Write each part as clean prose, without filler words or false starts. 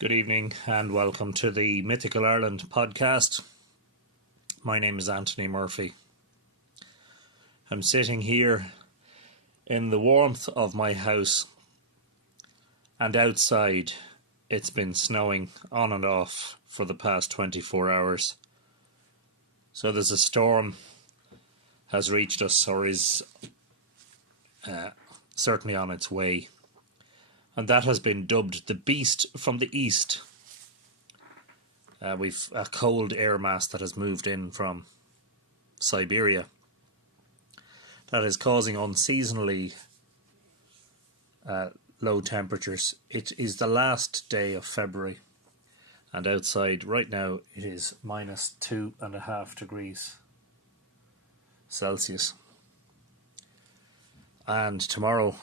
Good evening and welcome to the Mythical Ireland Podcast. My name is Anthony Murphy. I'm sitting here in the warmth of my house, and outside it's been snowing on and off for the past 24 hours. So there's a storm has reached us, or is certainly on its way. And that has been dubbed the Beast from the East. We've a cold air mass that has moved in from Siberia that is causing unseasonally low temperatures. It is the last day of February, and outside right now it is minus 2.5 degrees Celsius. And tomorrow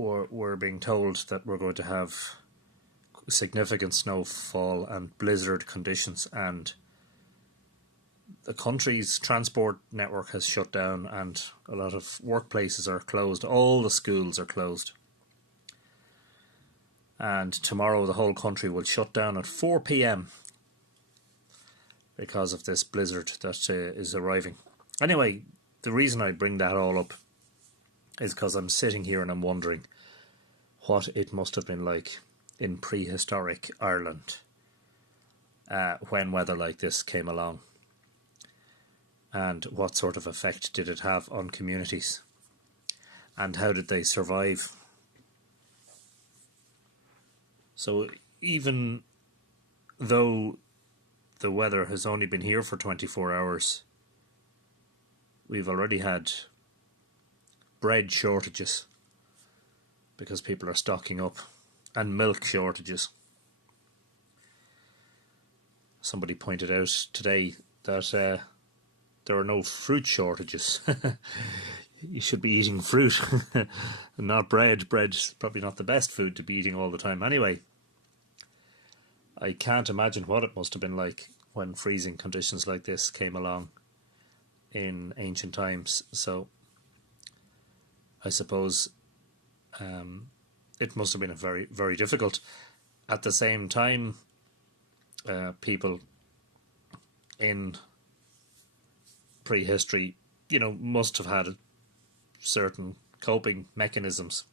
we're being told that we're going to have significant snowfall and blizzard conditions, and the country's transport network has shut down and a lot of workplaces are closed. All the schools are closed. And tomorrow the whole country will shut down at 4 p.m. because of this blizzard that is arriving. Anyway, the reason I bring that all up is because I'm sitting here and I'm wondering what it must have been like in prehistoric Ireland when weather like this came along, and what sort of effect did it have on communities, and how did they survive. So even though the weather has only been here for 24 hours, we've already had bread shortages because people are stocking up, and milk shortages. Somebody pointed out today that there are no fruit shortages. You should be eating fruit and not bread. Bread's probably not the best food to be eating all the time. Anyway, I can't imagine what it must have been like when freezing conditions like this came along in ancient times. So I suppose it must have been a very, very difficult. At the same time, people in prehistory, must have had certain coping mechanisms.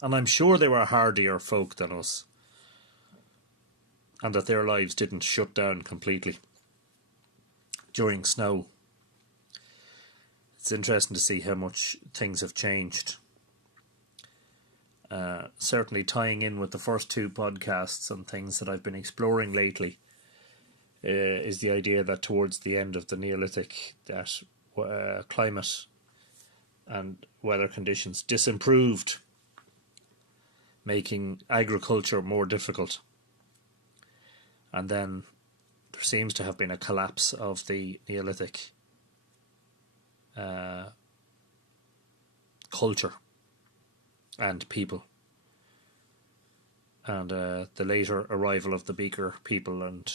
And I'm sure they were hardier folk than us, and that their lives didn't shut down completely during snow. It's interesting to see how much things have changed. Certainly tying in with the first two podcasts and things that I've been exploring lately is the idea that towards the end of the Neolithic that climate and weather conditions disimproved, making agriculture more difficult. And then there seems to have been a collapse of the Neolithic culture and people, and the later arrival of the Beaker people and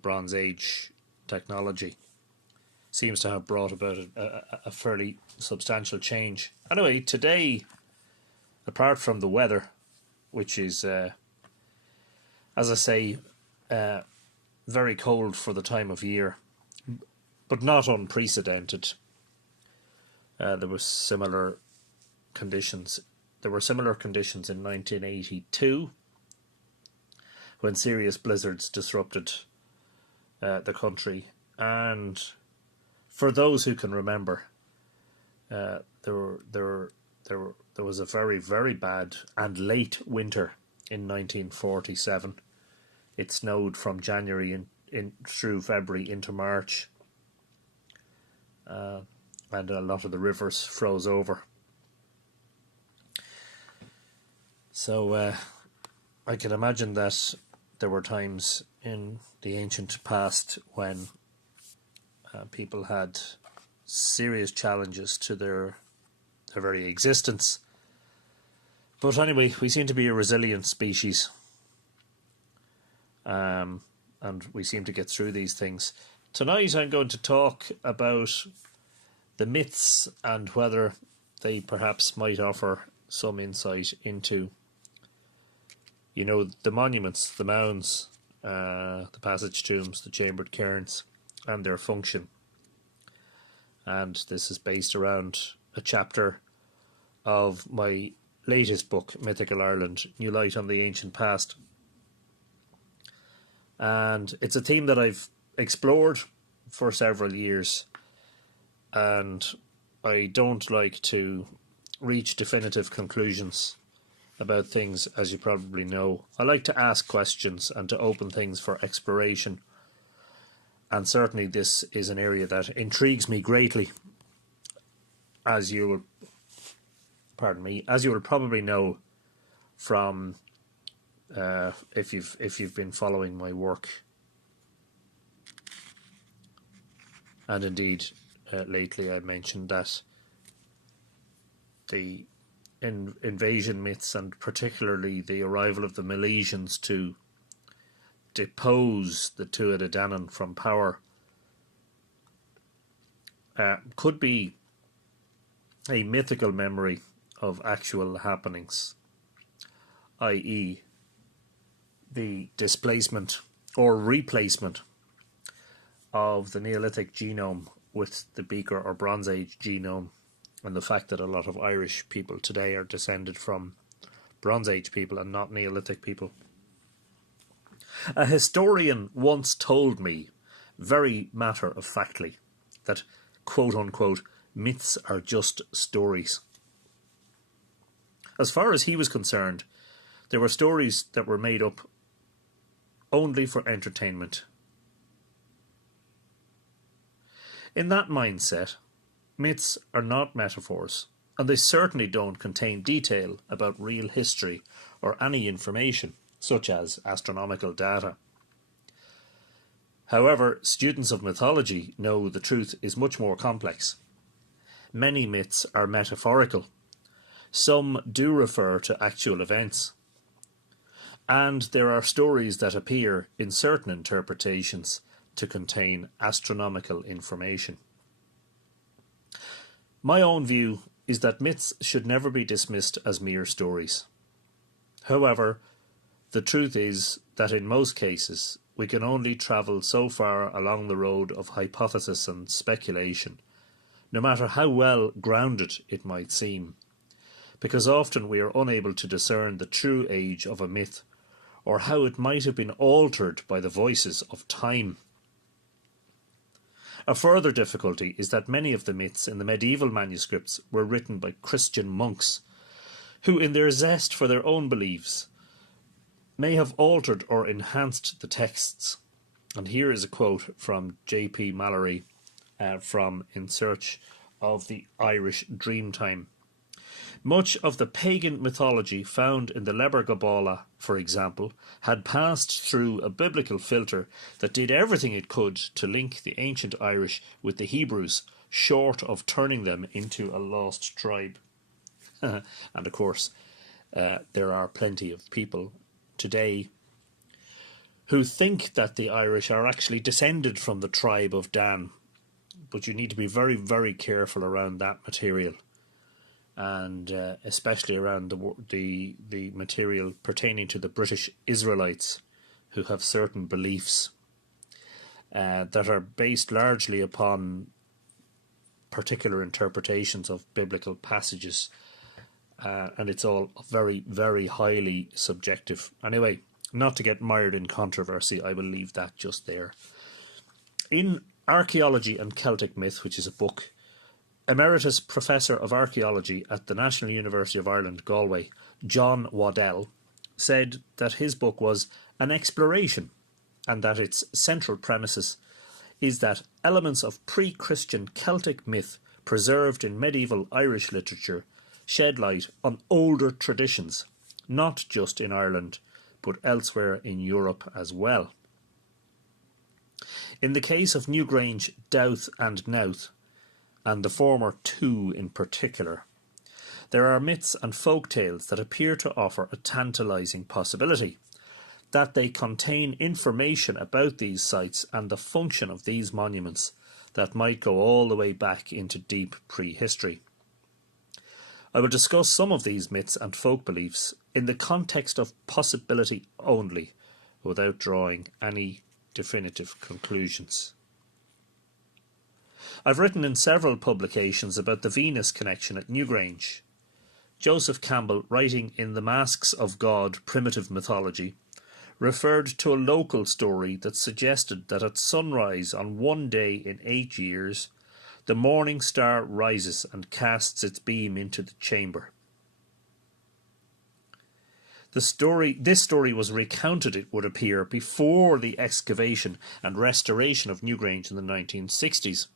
Bronze Age technology seems to have brought about a fairly substantial change. Anyway, today, apart from the weather, which is as I say, very cold for the time of year, but not unprecedented. There were similar conditions. There were similar conditions in 1982, when serious blizzards disrupted the country. And for those who can remember, there was a very, very bad and late winter in 1947. It snowed from January in through February into March. And a lot of the rivers froze over. So I can imagine that there were times in the ancient past when people had serious challenges to their very existence. But anyway, we seem to be a resilient species. And we seem to get through these things. Tonight I'm going to talk about the myths and whether they perhaps might offer some insight into You know, the monuments, the mounds, the passage tombs, the chambered cairns, and their function. And this is based around a chapter of my latest book, Mythical Ireland, New Light on the Ancient Past. And it's a theme that I've explored for several years, and I don't like to reach definitive conclusions about things, as you probably know. I like to ask questions and to open things for exploration, and certainly this is an area that intrigues me greatly, as you will probably know from if you've been following my work, and indeed lately I mentioned that the invasion myths, and particularly the arrival of the Milesians to depose the Tuatha Dé Danann from power, could be a mythical memory of actual happenings, i.e. the displacement or replacement of the Neolithic genome with the Beaker or Bronze Age genome, and the fact that a lot of Irish people today are descended from Bronze Age people and not Neolithic people. A historian once told me, very matter-of-factly, that, quote-unquote, myths are just stories. As far as he was concerned, there were stories that were made up only for entertainment. In that mindset, myths are not metaphors, and they certainly don't contain detail about real history or any information, such as astronomical data. However, students of mythology know the truth is much more complex. Many myths are metaphorical. Some do refer to actual events. And there are stories that appear in certain interpretations to contain astronomical information. My own view is that myths should never be dismissed as mere stories. However, the truth is that in most cases we can only travel so far along the road of hypothesis and speculation, no matter how well grounded it might seem, because often we are unable to discern the true age of a myth or how it might have been altered by the voices of time. A further difficulty is that many of the myths in the medieval manuscripts were written by Christian monks, who in their zest for their own beliefs may have altered or enhanced the texts. And here is a quote from J.P. Mallory from In Search of the Irish Dreamtime. Much of the pagan mythology found in the Liber Gabála, for example, had passed through a biblical filter that did everything it could to link the ancient Irish with the Hebrews, short of turning them into a lost tribe. And of course, there are plenty of people today who think that the Irish are actually descended from the tribe of Dan, but you need to be very, very careful around that material. And especially around the material pertaining to the British Israelites, who have certain beliefs that are based largely upon particular interpretations of biblical passages, and it's all very, very highly subjective. Anyway, not to get mired in controversy, I will leave that just there. In Archaeology and Celtic Myth, which is a book, Emeritus Professor of Archaeology at the National University of Ireland, Galway, John Waddell, said that his book was an exploration, and that its central premises is that elements of pre-Christian Celtic myth preserved in medieval Irish literature shed light on older traditions, not just in Ireland, but elsewhere in Europe as well. In the case of Newgrange, Douth and Knowth, and the former two in particular, there are myths and folk tales that appear to offer a tantalising possibility, that they contain information about these sites and the function of these monuments that might go all the way back into deep prehistory. I will discuss some of these myths and folk beliefs in the context of possibility only, without drawing any definitive conclusions. I've written in several publications about the Venus connection at Newgrange. Joseph Campbell, writing in The Masks of God, Primitive Mythology, referred to a local story that suggested that at sunrise on one day in 8 years, the morning star rises and casts its beam into the chamber. This story was recounted, it would appear, before the excavation and restoration of Newgrange in the 1960s.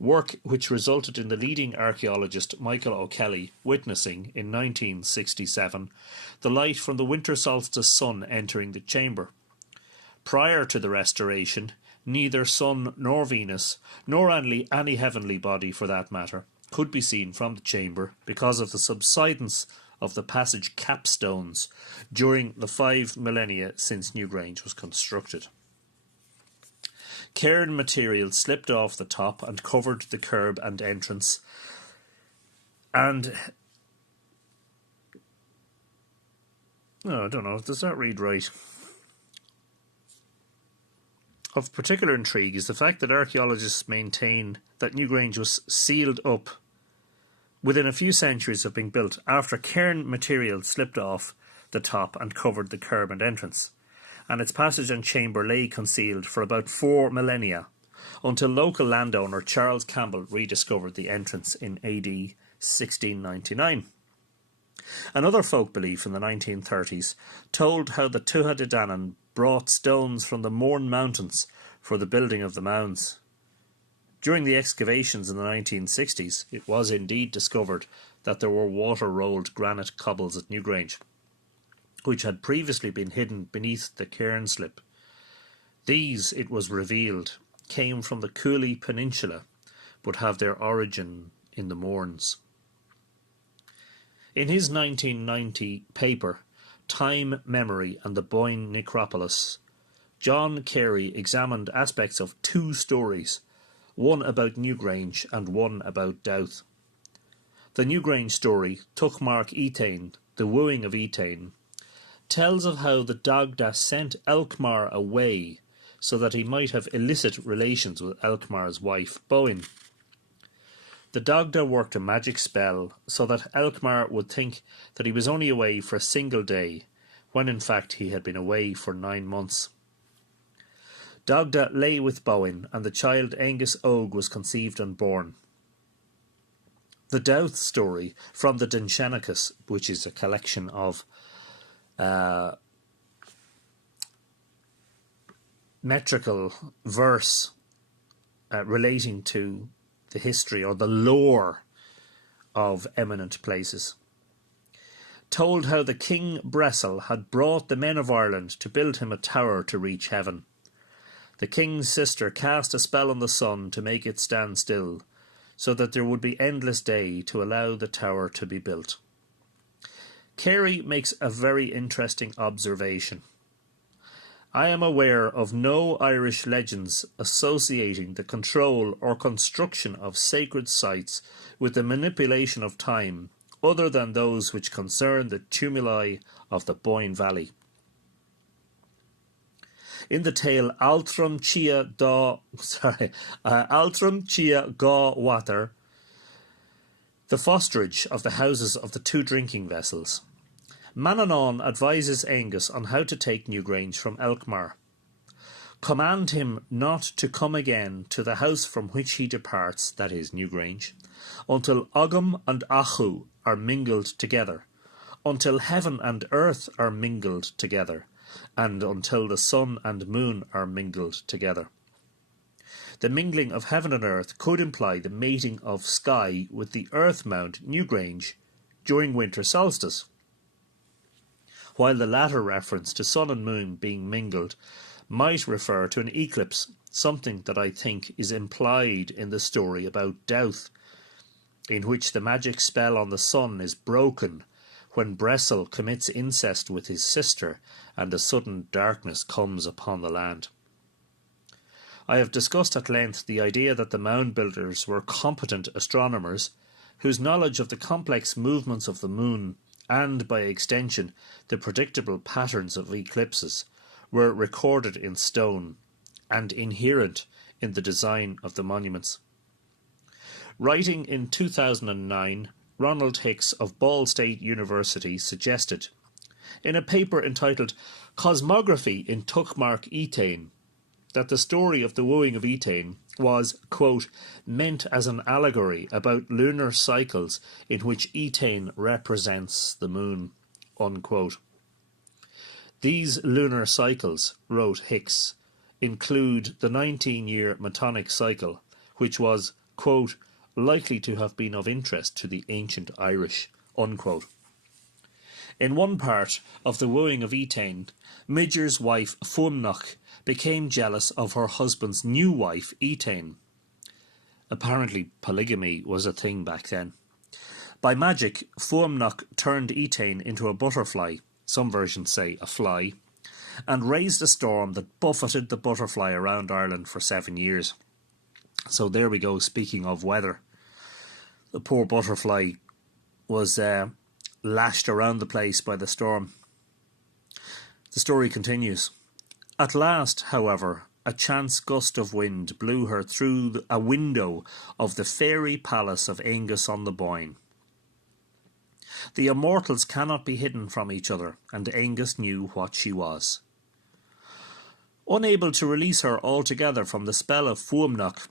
Work which resulted in the leading archaeologist Michael O'Kelly witnessing, in 1967, the light from the winter solstice sun entering the chamber. Prior to the restoration, neither Sun nor Venus, nor any heavenly body for that matter, could be seen from the chamber because of the subsidence of the passage capstones during the 5 millennia since Newgrange was constructed. Cairn material slipped off the top and covered the curb and entrance, and I don't know, does that read right? Of particular intrigue is the fact that archaeologists maintain that Newgrange was sealed up within a few centuries of being built after cairn material slipped off the top and covered the curb and entrance, and its passage and chamber lay concealed for about 4 millennia, until local landowner Charles Campbell rediscovered the entrance in AD 1699. Another folk belief in the 1930s told how the Tuatha De Danann brought stones from the Mourne Mountains for the building of the mounds. During the excavations in the 1960s, it was indeed discovered that there were water-rolled granite cobbles at Newgrange, which had previously been hidden beneath the cairn slip. These, it was revealed, came from the Cooley Peninsula, but have their origin in the Mournes. In his 1990 paper, Time, Memory and the Boyne Necropolis, John Carey examined aspects of 2 stories, one about Newgrange and one about Douth. The Newgrange story, Tuchmarc Etain, the wooing of Etain, tells of how the Dagda sent Elkmar away so that he might have illicit relations with Elkmar's wife, Boyne. The Dagda worked a magic spell so that Elkmar would think that he was only away for a single day, when in fact he had been away for 9 months. Dagda lay with Boyne, and the child Angus Og was conceived and born. The Douth story, from the Dinshenachus, which is a collection of metrical verse relating to the history or the lore of eminent places, told how the King Bressel had brought the men of Ireland to build him a tower to reach heaven. The king's sister cast a spell on the sun to make it stand still, so that there would be endless day to allow the tower to be built. Carey makes a very interesting observation. I am aware of no Irish legends associating the control or construction of sacred sites with the manipulation of time, other than those which concern the tumuli of the Boyne Valley. In the tale Altram Chia Ga Water, the fosterage of the houses of the 2 drinking vessels, Manannán advises Angus on how to take Newgrange from Elkmar. Command him not to come again to the house from which he departs, that is Newgrange, until Ogam and Achu are mingled together, until heaven and earth are mingled together, and until the sun and moon are mingled together. The mingling of heaven and earth could imply the mating of Skye with the earth mount Newgrange during winter solstice, while the latter reference to sun and moon being mingled might refer to an eclipse, something that I think is implied in the story about Douth, in which the magic spell on the sun is broken when Bressel commits incest with his sister and a sudden darkness comes upon the land. I have discussed at length the idea that the mound builders were competent astronomers whose knowledge of the complex movements of the moon, and by extension the predictable patterns of eclipses, were recorded in stone and inherent in the design of the monuments. Writing in 2009, Ronald Hicks of Ball State University suggested, in a paper entitled Cosmography in Tuckmark Ethane, that the story of the wooing of Ethane was, quote, meant as an allegory about lunar cycles in which Ethane represents the moon, unquote. These lunar cycles, wrote Hicks, include the 19-year Metonic cycle, which was, quote, likely to have been of interest to the ancient Irish, unquote. In one part of the wooing of Ethane, Midger's wife Fuamnach became jealous of her husband's new wife Ethane. Apparently polygamy was a thing back then. By magic, Fuamnach turned Ethane into a butterfly, some versions say a fly, and raised a storm that buffeted the butterfly around Ireland for 7 years. So there we go, speaking of weather. The poor butterfly was lashed around the place by the storm. The story continues. At last, however, a chance gust of wind blew her through a window of the fairy palace of Angus on the Boyne. The immortals cannot be hidden from each other, and Angus knew what she was. Unable to release her altogether from the spell of Fuamnach,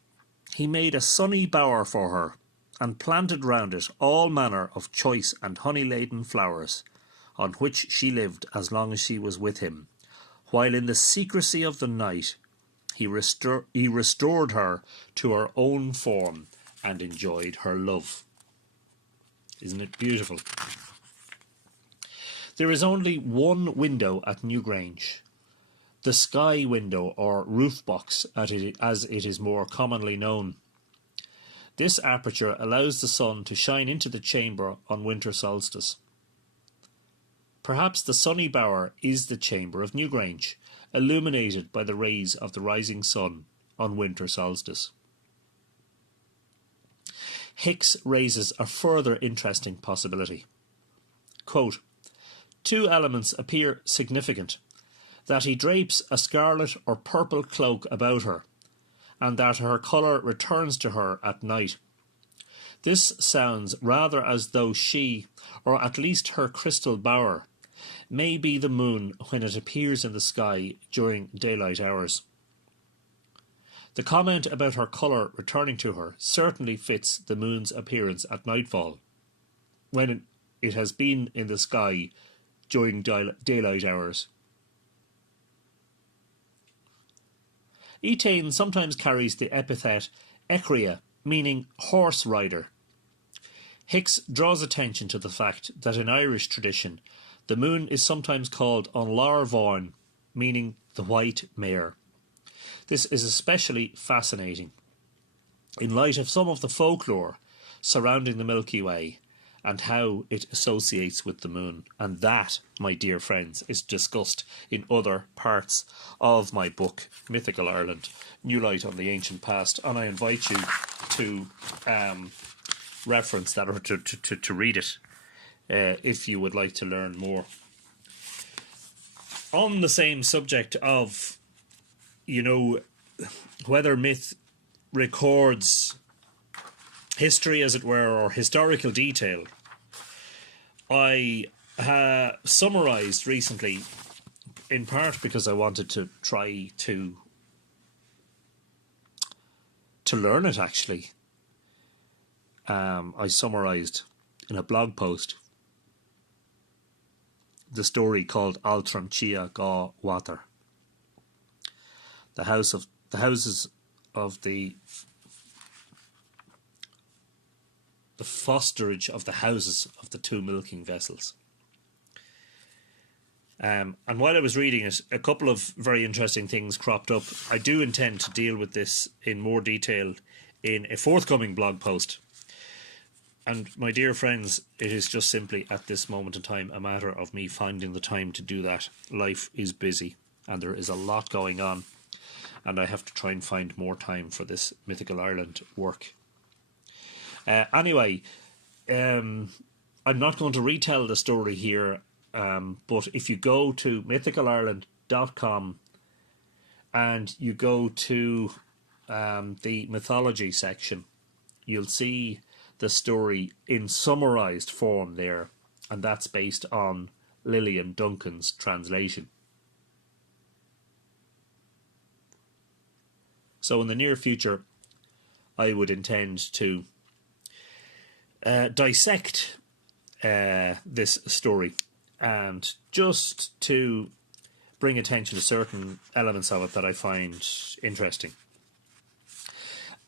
he made a sunny bower for her, and planted round it all manner of choice and honey-laden flowers, on which she lived as long as she was with him, while in the secrecy of the night he restored her to her own form and enjoyed her love. Isn't it beautiful? There is only one window at Newgrange, the sky window or roof box as it is more commonly known. This aperture allows the sun to shine into the chamber on winter solstice. Perhaps the sunny bower is the chamber of Newgrange, illuminated by the rays of the rising sun on winter solstice. Hicks raises a further interesting possibility. Quote, 2 elements appear significant, that he drapes a scarlet or purple cloak about her, and that her colour returns to her at night. This sounds rather as though she, or at least her crystal bower, may be the moon when it appears in the sky during daylight hours. The comment about her colour returning to her certainly fits the moon's appearance at nightfall, when it has been in the sky during daylight hours. Ethane sometimes carries the epithet Ecria, meaning horse rider. Hicks draws attention to the fact that in Irish tradition the moon is sometimes called An Lár Bháin, meaning the white mare. This is especially fascinating in light of some of the folklore surrounding the Milky Way and how it associates with the moon. And that, my dear friends, is discussed in other parts of my book, Mythical Ireland, New Light on the Ancient Past. And I invite you to reference that or to read it if you would like to learn more. On the same subject of, whether myth records history, as it were, or historical detail, I summarised recently, in part because I wanted to try to learn it, actually. I summarised in a blog post the story called Altran Chia Gá Water, the houses of the fosterage of the houses of the 2 milking vessels. And while I was reading it, a couple of very interesting things cropped up. I do intend to deal with this in more detail in a forthcoming blog post. And my dear friends, it is just simply at this moment in time a matter of me finding the time to do that. Life is busy and there is a lot going on, and I have to try and find more time for this Mythical Ireland work. Anyway, I'm not going to retell the story here, but if you go to mythicalireland.com and you go to the mythology section, you'll see the story in summarised form there, and that's based on Lillian Duncan's translation. So in the near future, I would intend to dissect this story, and just to bring attention to certain elements of it that I find interesting.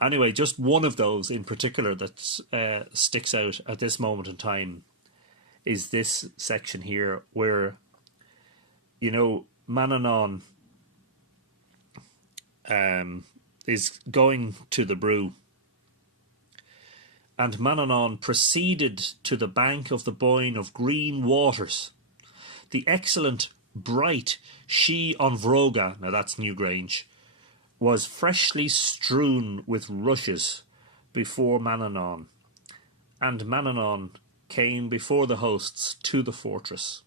Anyway, just one of those in particular that sticks out at this moment in time is this section here where, Manannán is going to the brew, and Manannán proceeded to the bank of the Boyne of green waters. The excellent, bright She on Vroga, now that's Newgrange, was freshly strewn with rushes before Manannán, and Manannán came before the hosts to the fortress.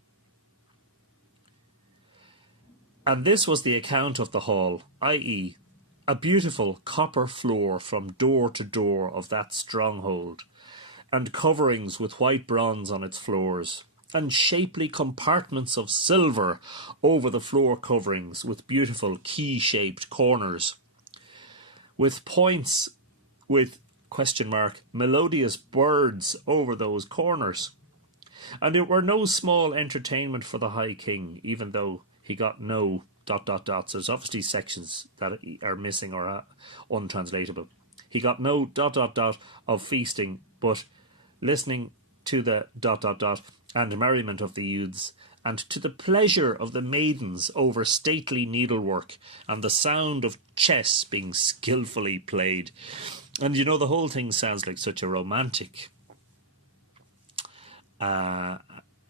And this was the account of the hall, i.e., a beautiful copper floor from door to door of that stronghold, and coverings with white bronze on its floors, and shapely compartments of silver over the floor coverings with beautiful key-shaped corners, with points with melodious birds over those corners. And it were no small entertainment for the High King, even though he got no ... So there's obviously sections that are missing or are untranslatable. He got no ... of feasting, but listening to the ... and merriment of the youths, and to the pleasure of the maidens over stately needlework, and the sound of chess being skilfully played. And the whole thing sounds like such a romantic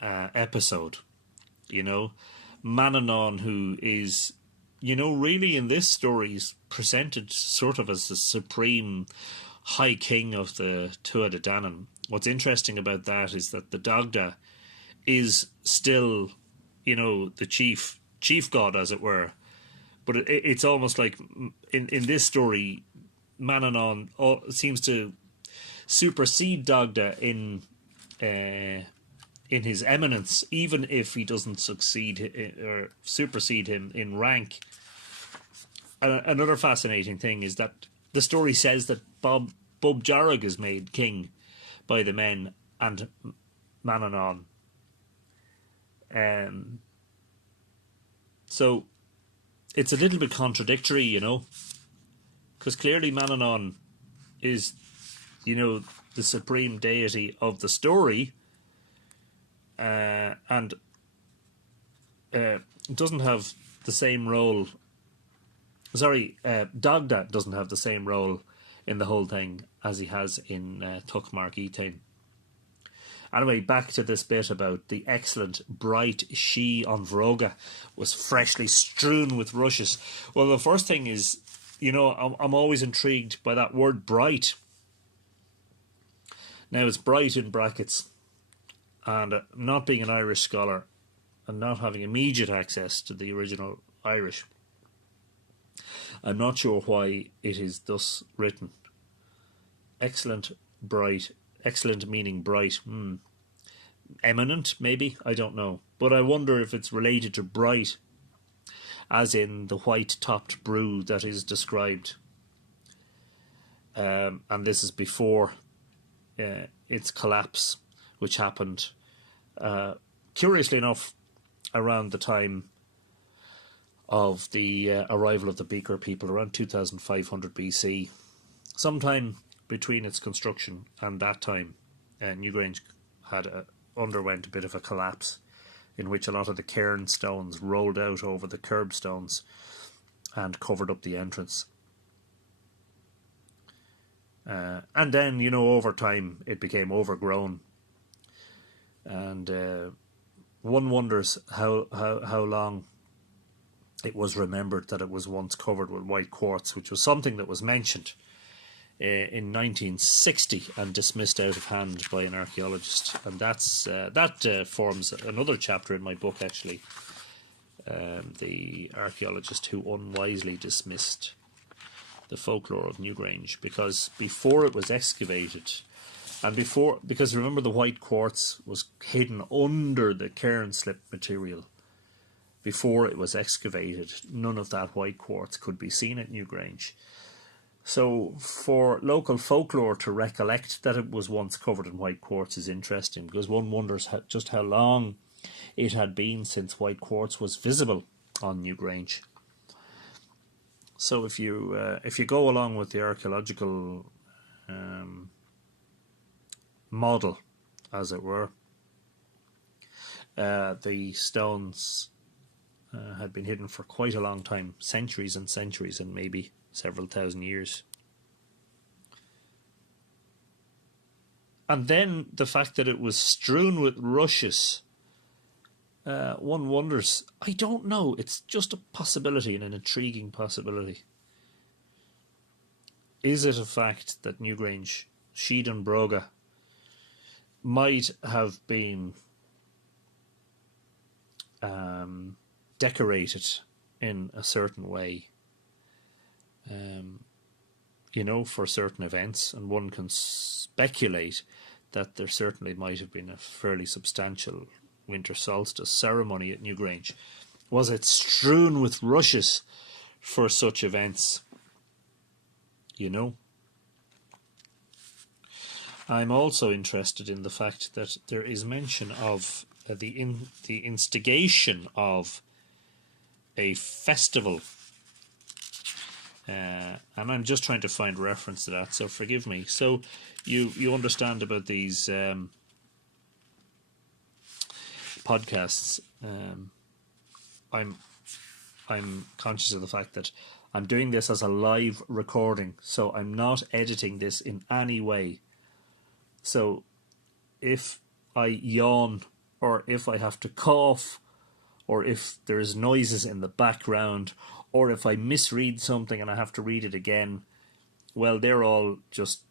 episode, Manannán, who is, really in this story is presented sort of as the supreme high king of the Tuatha Dé Danann. What's interesting about that is that the Dagda is still, the chief god, as it were. But it's almost like in this story, Manannán seems to supersede Dagda in his eminence, even if he doesn't succeed or supersede him in rank. Another fascinating thing is that the story says that Bub Jarrag is made king by the men and Manannán. So it's a little bit contradictory, because clearly Manannán is, the supreme deity of the story, and doesn't have the same role. Dagda doesn't have the same role in the whole thing as he has in Tuckmark Etain. Anyway, back to this bit about the excellent, bright She on Vroga was freshly strewn with rushes. Well, the first thing is, I'm always intrigued by that word bright. Now, it's bright in brackets, and not being an Irish scholar and not having immediate access to the original Irish, I'm not sure why it is thus written. Excellent, bright. Excellent meaning bright. Eminent, maybe? I don't know. But I wonder if it's related to bright, as in the white-topped brew that is described. And this is before its collapse, which happened, curiously enough, around the time of the arrival of the Beaker people, around 2500 BC. Sometime between its construction and that time, Newgrange underwent a bit of a collapse, in which a lot of the cairn stones rolled out over the curbstones and covered up the entrance. And then, over time, it became overgrown. And one wonders how long it was remembered that it was once covered with white quartz, which was something that was mentioned in 1960 and dismissed out of hand by an archaeologist. And that forms another chapter in my book, actually. The archaeologist who unwisely dismissed the folklore of Newgrange, because before it was excavated, and because remember the white quartz was hidden under the cairn slip material. Before it was excavated, none of that white quartz could be seen at Newgrange. So for local folklore to recollect that it was once covered in white quartz is interesting, because one wonders just how long it had been since white quartz was visible on Newgrange. So if you go along with the archaeological model, as it were, the stones had been hidden for quite a long time, centuries and centuries, and maybe several thousand years. And then the fact that it was strewn with rushes, one wonders, I don't know, it's just a possibility and an intriguing possibility. Is it a fact that Newgrange, Sheed and Broga, might have been decorated in a certain way, for certain events, and one can speculate that there certainly might have been a fairly substantial winter solstice ceremony at Newgrange. Was it strewn with rushes for such events? I'm also interested in the fact that there is mention of the instigation of a festival, and I'm just trying to find reference to that, so forgive me. So you understand about these podcasts. I'm conscious of the fact that I'm doing this as a live recording, so I'm not editing this in any way. So if I yawn, or if I have to cough, or if there's noises in the background, or if I misread something and I have to read it again, well, they're all just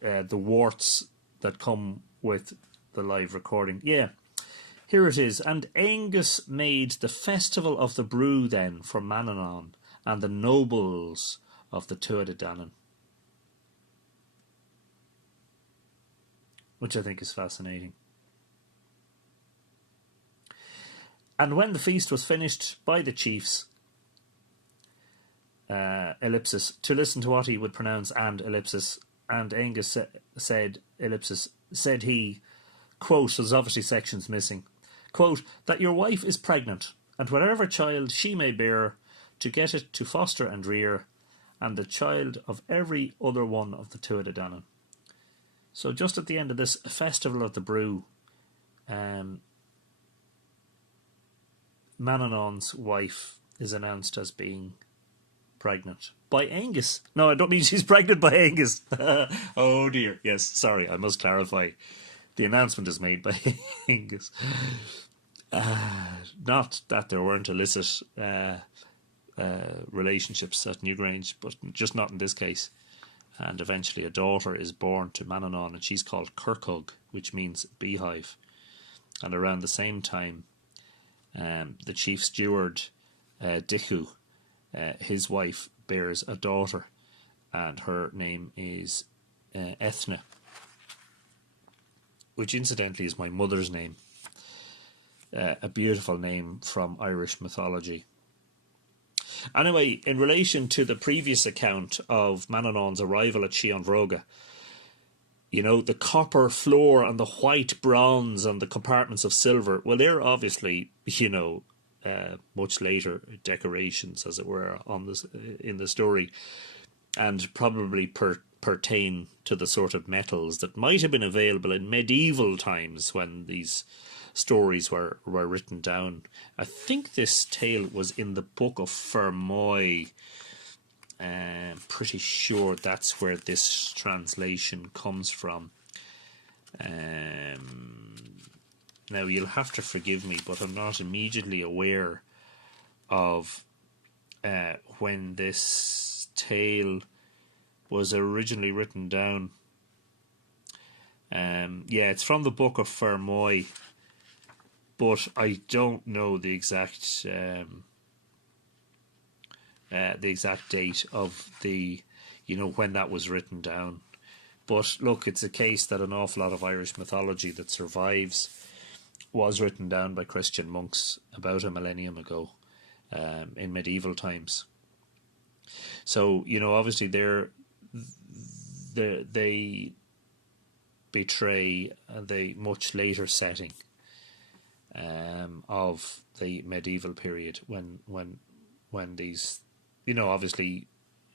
the warts that come with the live recording. Yeah, here it is. And Angus made the festival of the brew then for Manannán and the nobles of the Tuatha Dé Danann, which I think is fascinating. And when the feast was finished by the chiefs, ellipsis, to listen to what he would pronounce, and ellipsis, and Angus said, ellipsis, said he, quote, there's obviously sections missing, quote, that your wife is pregnant, and whatever child she may bear, to get it to foster and rear, and the child of every other one of the Tuatha Dé Danann. So just at the end of this festival of the brew, Manannán's wife is announced as being pregnant by Angus. No, I don't mean she's pregnant by Angus. Oh dear. Yes, sorry, I must clarify. The announcement is made by Angus. Not that there weren't illicit relationships at Newgrange, but just not in this case. And eventually a daughter is born to Manannán, and she's called Kirkug, which means beehive. And around the same time, the chief steward, Dichu, his wife, bears a daughter, and her name is Ethna, which incidentally is my mother's name. A beautiful name from Irish mythology. Anyway, in relation to the previous account of Manannán's arrival at Sheonbhróga, the copper floor and the white bronze and the compartments of silver, well, they're obviously, much later decorations, as it were, in the story, and probably pertain to the sort of metals that might have been available in medieval times when these stories were written down. I think this tale was in the Book of Fermoy. Pretty sure that's where this translation comes from. Now, you'll have to forgive me, but I'm not immediately aware of when this tale was originally written down. It's from the Book of Fermoy, but I don't know the exact date of when that was written down. But look, it's a case that an awful lot of Irish mythology that survives was written down by Christian monks about a millennium ago, in medieval times. So, obviously they betray the much later setting of the medieval period when these, obviously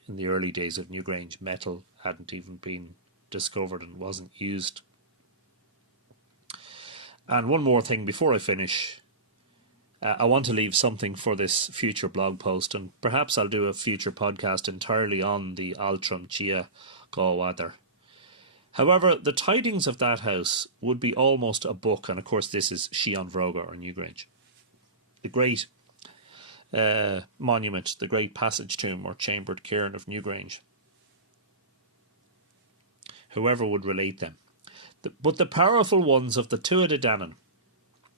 in the early days of Newgrange, metal hadn't even been discovered and wasn't used. And one more thing before I finish, I want to leave something for this future blog post, and perhaps I'll do a future podcast entirely on the Altram Chia Gawadar. However, the tidings of that house would be almost a book, and of course this is Shion Vroga or Newgrange. The great monument, the great passage tomb or chambered cairn of Newgrange. Whoever would relate them. But the powerful ones of the Tuatha Dé Danann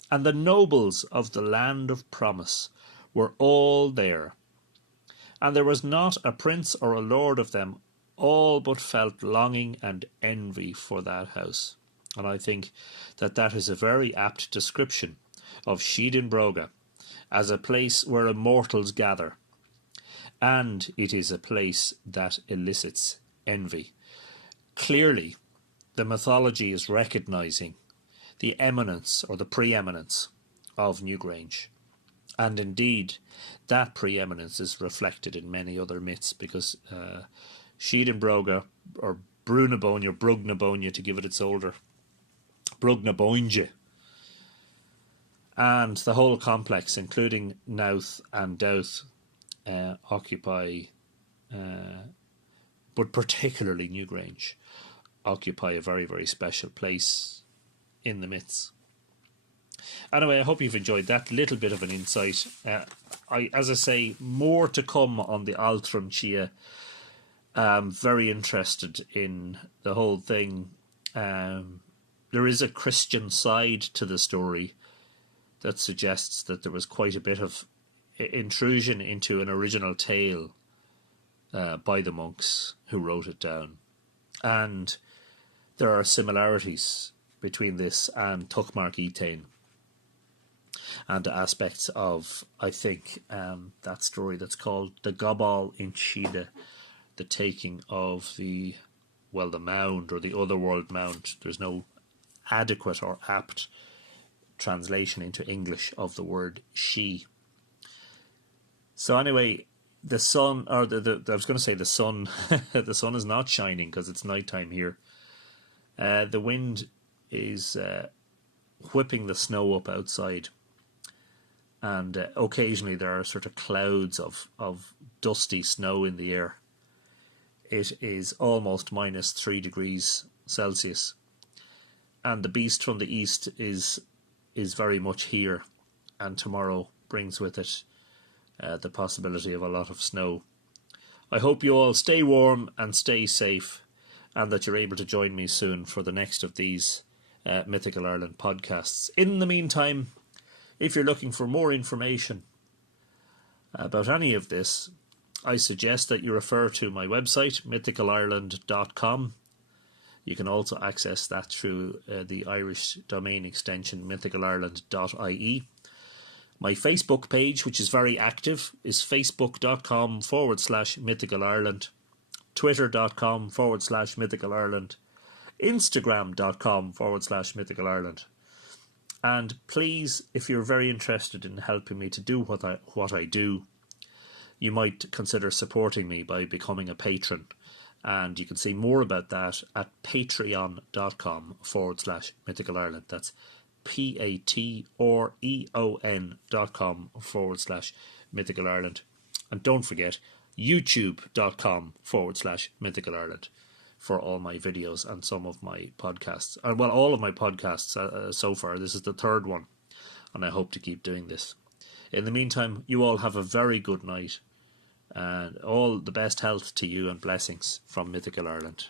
and the nobles of the land of promise were all there, and there was not a prince or a lord of them all but felt longing and envy for that house. And I think that is a very apt description of Shídin Broga as a place where immortals gather, and it is a place that elicits envy. Clearly, the mythology is recognising the eminence or the preeminence of Newgrange. And indeed, that preeminence is reflected in many other myths, because Shídin Broga, or Brúnaboinne, or Brugnaboinne to give it its older, Brugnaboinge, and the whole complex, including Nouth and Douth, occupy, but particularly Newgrange, occupy a very, very special place in the myths. Anyway, I hope you've enjoyed that little bit of an insight. As I say, more to come on the Altram Chia. I'm very interested in the whole thing. There is a Christian side to the story that suggests that there was quite a bit of intrusion into an original tale by the monks who wrote it down. And there are similarities between this and Tuachmar Etain, and aspects of, I think, that story that's called the Gabal in Shida, the taking of the mound, or the otherworld mound. There's no adequate or apt translation into English of the word she. So anyway, the sun, or I was going to say the sun, the sun is not shining because it's nighttime here. The wind is whipping the snow up outside, and occasionally there are sort of clouds of dusty snow in the air. It is almost -3 degrees Celsius, and the beast from the east is very much here, and tomorrow brings with it the possibility of a lot of snow. I hope you all stay warm and stay safe, and that you're able to join me soon for the next of these Mythical Ireland podcasts. In the meantime, if you're looking for more information about any of this, I suggest that you refer to my website, mythicalireland.com. You can also access that through the Irish domain extension mythicalireland.ie. My Facebook page, which is very active, is facebook.com/mythicalireland, twitter.com/mythicalireland, instagram.com/mythicalireland. And please, if you're very interested in helping me to do what I do, you might consider supporting me by becoming a patron. And you can see more about that at patreon.com/mythicalireland. That's patreon.com/mythicalireland. And don't forget, youtube.com/mythicalireland for all my videos and some of my podcasts. And well, all of my podcasts so far. This is the third one, and I hope to keep doing this. In the meantime, you all have a very good night, And all the best health to you and blessings from Mythical Ireland.